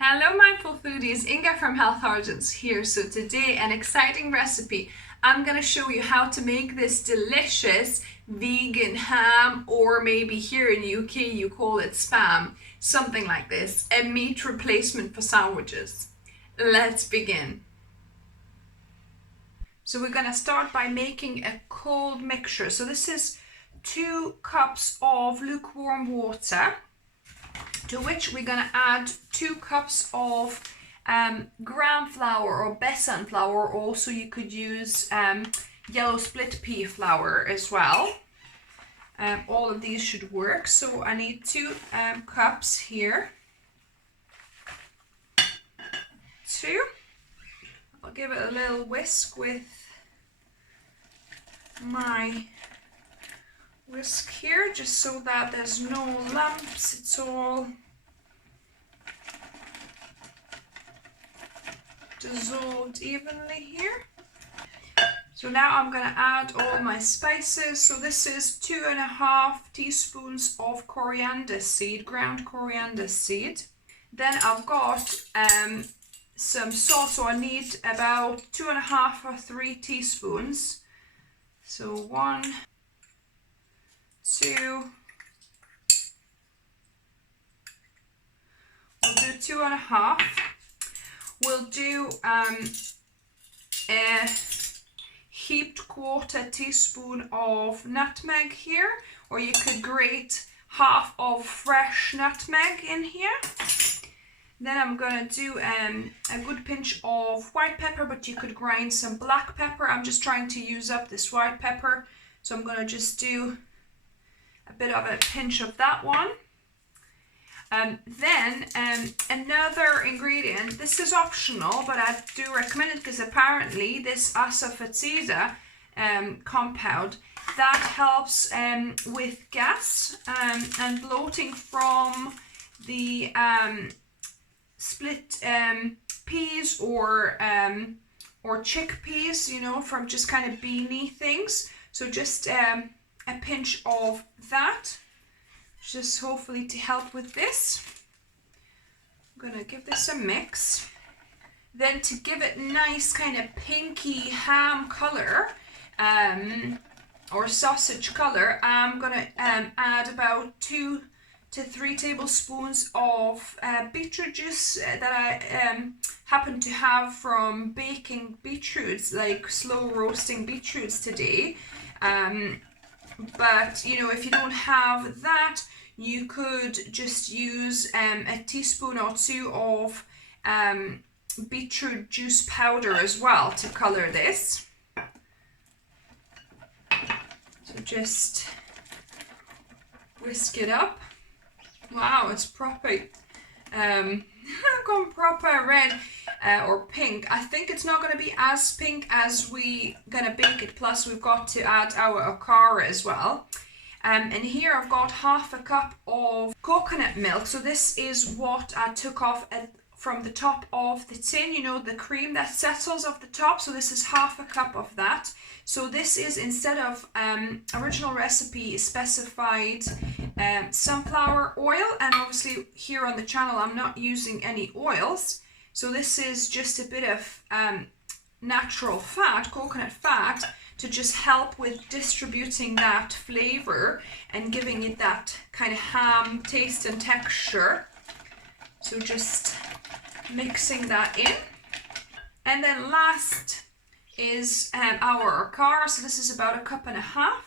Hello mindful foodies, Inga from Health Origins here. So today an exciting recipe. I'm going to show you how to make this delicious vegan ham, or maybe here in UK you call it spam, something like this, a meat replacement for sandwiches. Let's begin. So we're going to start by making a cold mixture. So this is 2 cups of lukewarm water, to which we're going to add 2 cups of gram flour or besan flour. Also you could use yellow split pea flour as well. All of these should work. So I need 2 cups here. 2. I'll give it a little whisk with my whisk here, just so that there's no lumps. It's all dissolved evenly here. So now I'm going to add all my spices. So this is 2.5 teaspoons of coriander seed, ground coriander seed. Then I've got some salt, so I need about 2.5 or 3 teaspoons. So 1, 2, we'll do 2.5. We'll do a heaped 1/4 teaspoon of nutmeg here, or you could grate half of fresh nutmeg in here. Then I'm going to do a good pinch of white pepper, but you could grind some black pepper. I'm just trying to use up this white pepper, so I'm going to just do a bit of a pinch of that one. Then another ingredient, this is optional, but I do recommend it because apparently this asafoetida compound, that helps with gas and bloating from the split peas or chickpeas, you know, from just kind of beanie things. So just a pinch of that, just hopefully to help with this. I'm gonna give this a mix. Then to give it nice kind of pinky ham color or sausage color, I'm gonna add about 2 to 3 tablespoons of beetroot juice that I happen to have from baking beetroots, like slow roasting beetroots today. But you know, if you don't have that, you could just use a teaspoon or 2 of beetroot juice powder as well to color this. So just whisk it up. Wow, it's proper gone proper red or pink. I think it's not going to be as pink as we gonna bake it, plus we've got to add our Okara as well. And here I've got 1/2 cup of coconut milk. So this is what I took off from the top of the tin, you know, the cream that settles off the top. So this is 1/2 cup of that. So this is, instead of original recipe specified sunflower oil, and obviously here on the channel I'm not using any oils. So this is just a bit of natural fat, coconut fat, to just help with distributing that flavor and giving it that kind of ham taste and texture. So just mixing that in. And then last is our Okara. So this is about 1.5 cups.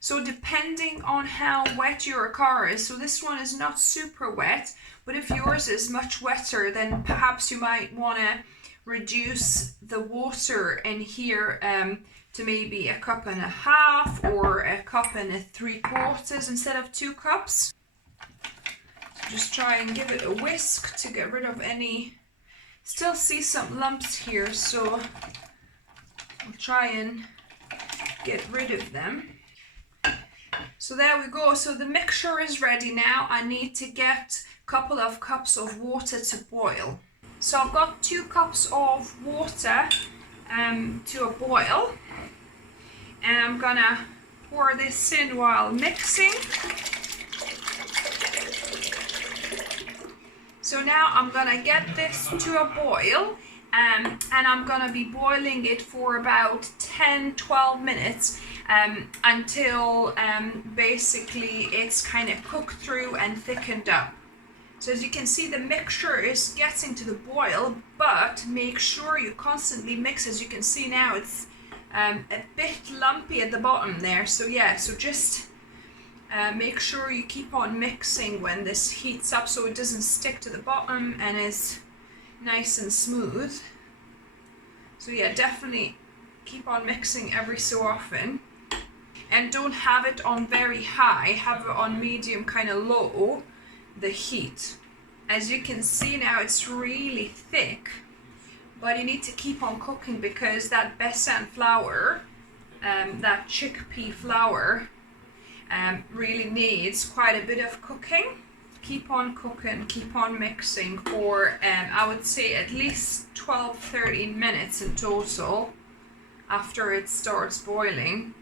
So depending on how wet your Okara is, so this one is not super wet, but if yours is much wetter, then perhaps you might want to reduce the water in here to maybe 1.5 cups or 1.75 cups instead of 2 cups. So just try and give it a whisk to get rid of any, still see some lumps here, so I'll try and get rid of them. So there we go. So the mixture is ready now. I need to get a couple of cups of water to boil. So I've got 2 cups of water to a boil, and I'm gonna pour this in while mixing. now I'm gonna get this to a boil, and I'm gonna be boiling it for about 10-12 minutes until basically it's kind of cooked through and thickened up. So as you can see, the mixture is getting to the boil, but make sure you constantly mix. As you can see now, it's a bit lumpy at the bottom there. So yeah, so just make sure you keep on mixing when this heats up so it doesn't stick to the bottom and is nice and smooth. So yeah, definitely keep on mixing every so often. And don't have it on very high, have it on medium, kind of low, the heat. As you can see now, it's really thick, but you need to keep on cooking because that besan flour, that chickpea flour, really needs quite a bit of cooking. Keep on cooking, keep on mixing for I would say at least 12-13 minutes in total after it starts boiling.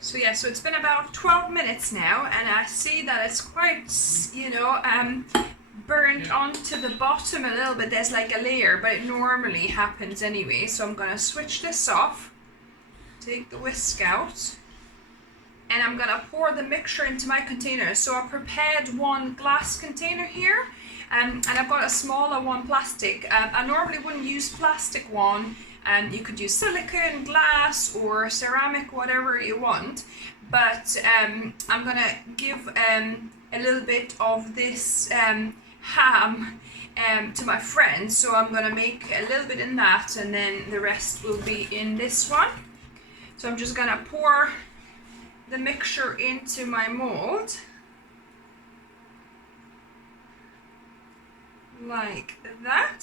So yeah, so it's been about 12 minutes now, and I see that it's quite, you know, burnt onto the bottom a little bit. There's like a layer, but it normally happens anyway. So I'm gonna switch this off, take the whisk out, and I'm gonna pour the mixture into my container. So I prepared one glass container here, and I've got a smaller one plastic. I normally wouldn't use plastic one. You could use silicone, glass, or ceramic, whatever you want. But I'm gonna give a little bit of this ham to my friends. So I'm gonna make a little bit in that, and then the rest will be in this one. So I'm just gonna pour the mixture into my mold. Like that.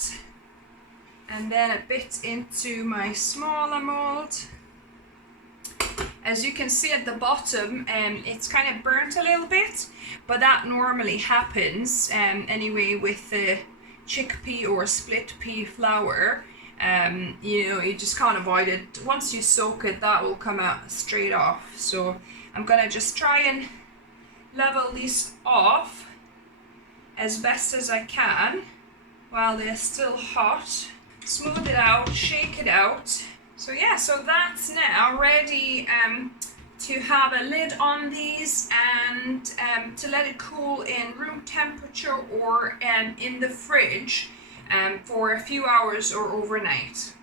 And then a bit into my smaller mold. As you can see at the bottom, it's kind of burnt a little bit, but that normally happens anyway with the chickpea or split pea flour. You know, you just can't avoid it. Once you soak it, that will come out straight off. So I'm gonna just try and level these off as best as I can while they're still hot. Smooth it out, shake it out. So yeah, so that's now ready to have a lid on these and to let it cool in room temperature or in the fridge for a few hours or overnight.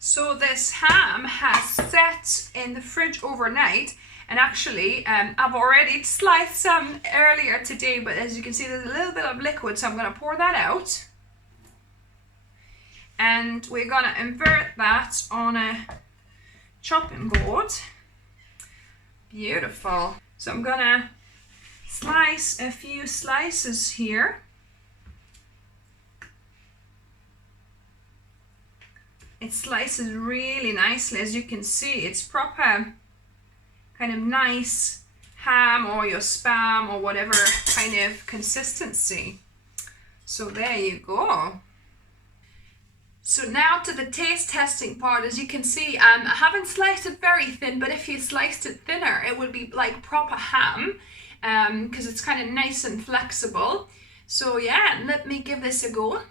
So this ham has sat in the fridge overnight, and actually I've already sliced some earlier today, but as you can see there's a little bit of liquid, so I'm going to pour that out. And we're going to invert that on a chopping board. Beautiful. So I'm going to slice a few slices here. It slices really nicely. As you can see, it's proper kind of nice ham or your spam or whatever kind of consistency. So there you go. So now to the taste testing part. As you can see, I haven't sliced it very thin, but if you sliced it thinner, it would be like proper ham, because it's kind of nice and flexible. So yeah, let me give this a go.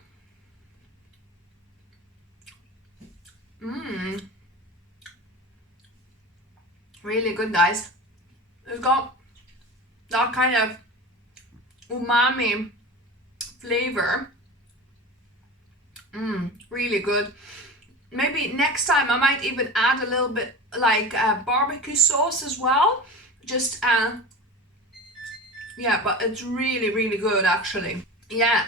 Really good, guys. It's got that kind of umami flavor. Really good. Maybe next time I might even add a little bit like barbecue sauce as well. Just yeah, but it's really good actually. Yeah,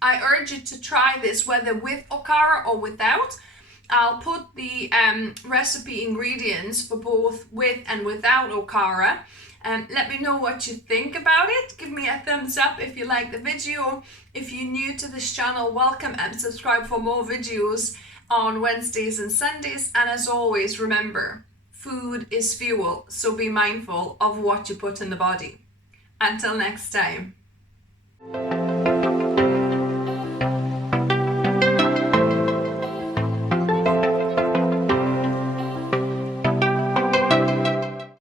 I urge you to try this whether with Okara or without. I'll put the recipe ingredients for both with and without Okara. Let me know what you think about it. Give me a thumbs up if you like the video. If you're new to this channel, welcome and subscribe for more videos on Wednesdays and Sundays. And as always, remember, food is fuel, so be mindful of what you put in the body. Until next time.